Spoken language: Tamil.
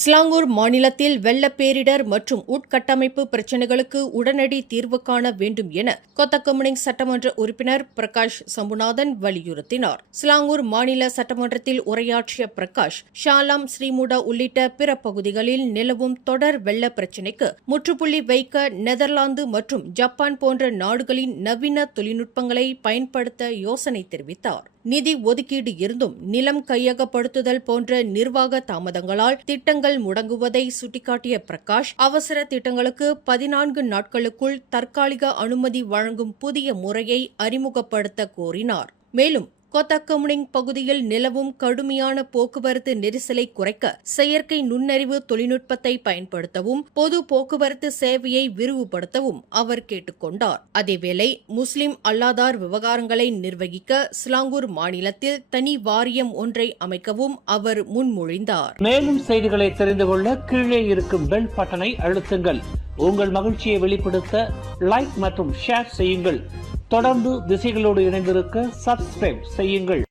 சிலாங்கூர் மாநிலத்தில் வெள்ள பேரிடர் மற்றும் உட்கட்டமைப்பு பிரச்சினைகளுக்கு உடனடி தீர்வு காண வேண்டும் என கொத்தகமுனிங் சட்டமன்ற உறுப்பினர் பிரகாஷ் சம்புநாதன் வலியுறுத்தினார். சிலாங்கூர் மாநில சட்டமன்றத்தில் உரையாற்றிய பிரகாஷ், ஷாலாம், ஸ்ரீமுடா உள்ளிட்ட பிற பகுதிகளில் நிலவும் தொடர் வெள்ள பிரச்சினைக்கு முற்றுப்புள்ளி வைக்க நெதர்லாந்து மற்றும் ஜப்பான் போன்ற நாடுகளின் நவீன தொழில்நுட்பங்களை பயன்படுத்த யோசனை தெரிவித்தார். நிதி ஒதுக்கீடு இருந்தும் நிலம் கையகப்படுத்துதல் போன்ற நிர்வாக தாமதங்களால் திட்டங்கள் முடங்குவதை சுட்டிக்காட்டிய பிரகாஷ், அவசர திட்டங்களுக்கு 14 நாட்களுக்குள் தற்காலிக அனுமதி வழங்கும் புதிய முறையை அறிமுகப்படுத்த கோரினார். மேலும் கொத்தகமுனிங் பகுதியில் நிலவும் கடுமையான போக்குவரத்து நெரிசலை குறைக்க செயற்கை நுண்ணறிவு தொழில்நுட்பத்தை பயன்படுத்தவும் பொது போக்குவரத்து சேவையை விரிவுபடுத்தவும் அவர் கேட்டுக் கொண்டார். அதேவேளை முஸ்லிம் அல்லாதார் விவகாரங்களை நிர்வகிக்க சிலாங்கூர் மாநிலத்தில் தனி வாரியம் ஒன்றை அமைக்கவும் அவர் முன்மொழிந்தார். மேலும் செய்திகளை தெரிந்து கொள்ள கீழே இருக்கும் பெல் பட்டனை அழுத்துங்கள். உங்கள் மகிழ்ச்சியை வெளிப்படுத்த லைக் மற்றும் ஷேர் செய்யுங்கள். தொடர்ந்து திசைகளோடு இணைந்திருக்க சப்ஸ்கிரைப் செய்யுங்கள்.